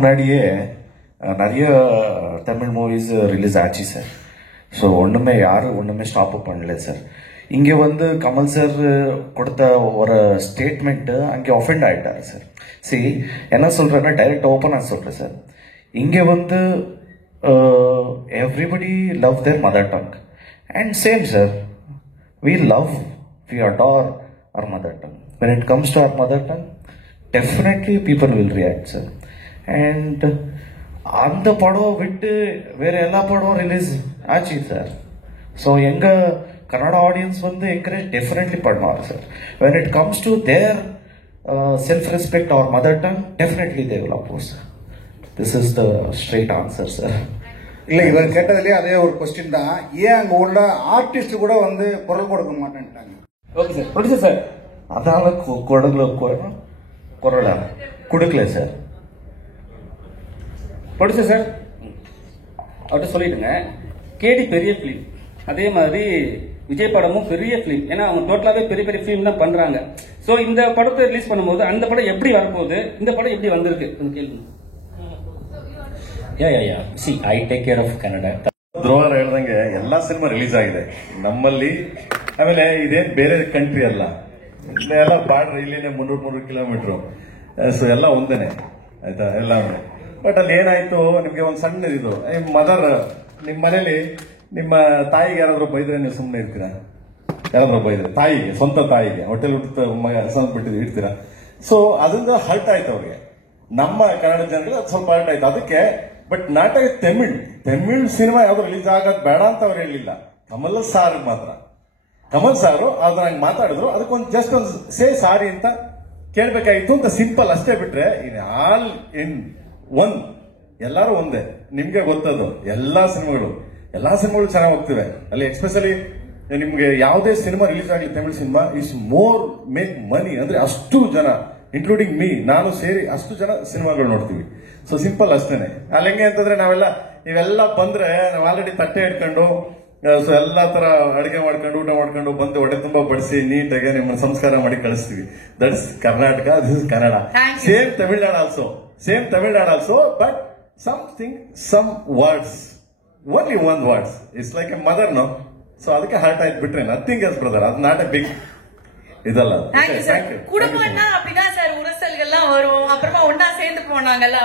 முன்னாடியே நிறைய Tamil movies release ஆச்சு சார். ஸோ ஒன்றுமே யாரும் ஒன்றுமே ஸ்டாப் பண்ணல சார். இங்கே வந்து கமல் சார் கொடுத்த ஒரு ஸ்டேட்மெண்ட்டு அங்கே ஒஃபெண்ட் ஆகிட்டாரு சார். சரி, என்ன சொல்கிறேன்னா டைரக்ட் ஓப்பனாக சொல்கிறேன் சார். இங்கே வந்து everybody love there mother tongue and same sir, we love, we adore our mother tongue. When it comes to our mother tongue, definitely people will react, sir. And அந்த படம் விட்டு வேற எல்லா படம் ரிலீஸ் ஆச்சு சார். ஸோ எங்க Kannada audience வந்து encourage definitely பண்ணுவார் sir. When it comes to their self respect our mother tongue, definitely they will oppose. This is the straight answer sir. இல்லை, இவர் கேட்டதுலேயே அதே ஒரு கொஸ்டின் தான். ஏன் அங்கே உள்ள ஆர்டிஸ்ட் கூட வந்து குரல் கொடுக்க மாட்டேன்ட்டாங்க? ஓகே சார், ப்ரொடியூசர் சார், அதனால குரலை கொடுக்கல சார். ப்ரொடியூசர் சார் அவர்கிட்ட சொல்லிடுங்க, கேடி பெரிய ஃபிலிம், அதே மாதிரி விஜய் படமும் பெரிய ஃபிலிம். ஏன்னா அவங்க டோட்டலாகவே பெரிய பெரிய ஃபிலிம் தான் பண்ணுறாங்க. ஸோ இந்த படத்தை ரிலீஸ் பண்ணும்போது அந்த படம் எப்படி வரப்போகுது, இந்த படம் எப்படி வந்திருக்கு கேள்வி. See I take care of Kannada. ಧ್ರುವರ್ ಹೇಳ್ದಂಗೆ ಎಲ್ಲಾ ಸಿನಿಮಾ ರಿಲೀಸ್ ಆಗಿದೆ ನಮ್ಮಲ್ಲಿ. ಆಮೇಲೆ ಇದೇನ್ ಬೇರೆ ಕಂಟ್ರಿ ಅಲ್ಲ, ಎಲ್ಲ ಬಾರ್ಡರ್ ಇಲ್ಲಿನೇ 300 ಕಿಲೋಮೀಟರ್. ಸೊ ಎಲ್ಲ ಒಂದೇನೆ ಆಯ್ತಾ ಎಲ್ಲ. ಬಟ್ ಅಲ್ಲಿ ಏನಾಯ್ತು, ನಿಮ್ಗೆ ಒಂದ್ ಸಣ್ಣದಿದು ಮದರ್, ನಿಮ್ ಮನೇಲಿ ನಿಮ್ಮ ತಾಯಿಗೆ ಯಾರಾದ್ರೂ ಬೈದ್ರೆ ನೀವು ಸುಮ್ಮನೆ ಇರ್ತೀರಾ? ಯಾರಾದ್ರೂ ಬೈದ್ರೆ ತಾಯಿಗೆ, ಸ್ವಂತ ತಾಯಿಗೆ ಹೋಟೆಲ್ ಬಿಟ್ಟಿದ್ದು ಇಡ್ತೀರಾ? ಸೊ ಅದರಿಂದ ಹರ್ಟ್ ಆಯ್ತು ಅವ್ರಿಗೆ. ನಮ್ಮ ಕನ್ನಡ ಜನರಿಗೆ ಅದು ಸ್ವಲ್ಪ ಹರ್ಟ್ ಆಯ್ತು. ಅದಕ್ಕೆ ಬಟ್ ನಾಟಕ ತಮಿಳ್ ಸಿನಿಮಾ ಯಾವ್ದು ರಿಲೀಸ್ ಆಗೋದು ಬೇಡ ಅಂತ ಅವ್ರು ಹೇಳಿಲ್ಲ. ಕಮಲ್ ಸಾರ್ ಮಾತ್ರ, ಕಮಲ್ ಸಾರು ಅದ್ರಂಗೆ ಮಾತಾಡಿದ್ರು. ಅದಕ್ಕೊಂದು ಜಸ್ಟ್ ಒಂದು ಸೇ ಸಾರಿ ಅಂತ ಕೇಳ್ಬೇಕಾಗಿತ್ತು ಅಂತ ಸಿಂಪಲ್ ಅಷ್ಟೇ. ಬಿಟ್ರೆ ಇನ್ ಆಲ್ ಇನ್ ಒನ್, ಎಲ್ಲಾರು ಒಂದೇ. ನಿಮ್ಗೆ ಗೊತ್ತದು, ಎಲ್ಲಾ ಸಿನಿಮಾಗಳು ಚೆನ್ನಾಗಿ ಹೋಗ್ತಿವೆ ಅಲ್ಲಿ. ಎಸ್ಪೆಷಲಿ ನಿಮ್ಗೆ ಯಾವುದೇ ಸಿನಿಮಾ ರಿಲೀಸ್ ಆಗಲಿ, Tamil cinema is more make money. ಅಂದ್ರೆ ಅಷ್ಟು ಜನ ಇನ್ಕ್ಲೂಡಿಂಗ್ ಮೀ, ನಾನು ಸೇರಿ ಅಷ್ಟು ಜನ ಸಿನಿಮಾಗಳು ನೋಡ್ತೀವಿ. ಸೊ ಸಿಂಪಲ್ ಅಷ್ಟೇನೆ. ಅಲ್ಲಿ ಹೆಂಗೆ ಅಂತಂದ್ರೆ ನೀವೆಲ್ಲ ಬಂದ್ರೆ ನಾವು ಆಲ್ರೆಡಿ ತಟ್ಟೆ ಇಟ್ಕೊಂಡು, ಸೊ ಎಲ್ಲಾ ತರ ಅಡಿಗೆ ಮಾಡ್ಕೊಂಡು ಊಟ ಮಾಡ್ಕೊಂಡು ಬಂದು ಹೊಟ್ಟೆ ತುಂಬಾ ಬಡಿಸಿ ನೀಟಾಗಿ ನಿಮ್ಮನ್ನ ಸಂಸ್ಕಾರ ಮಾಡಿ ಕಳಿಸ್ತೀವಿ. That is Karnataka, this is Kannada. Same Tamil Nadu also, but some words, only one words it's like a mother no. So ಅದಕ್ಕೆ ಹರ್ಟ್ ಆಯ್ತು, ಬಿಟ್ರೆ ನಥಿಂಗ್ ಎಸ್ ಬ್ರದರ್. ಅದು ನಾಟ್ ಎ ಬಿಗ್ இதல்ல. குடும்பம்னா அப்படிதான் சார், உரசல்கள்லாம் வரும், அப்புறமா ஒன்னா சேர்ந்து போனாங்கல்ல.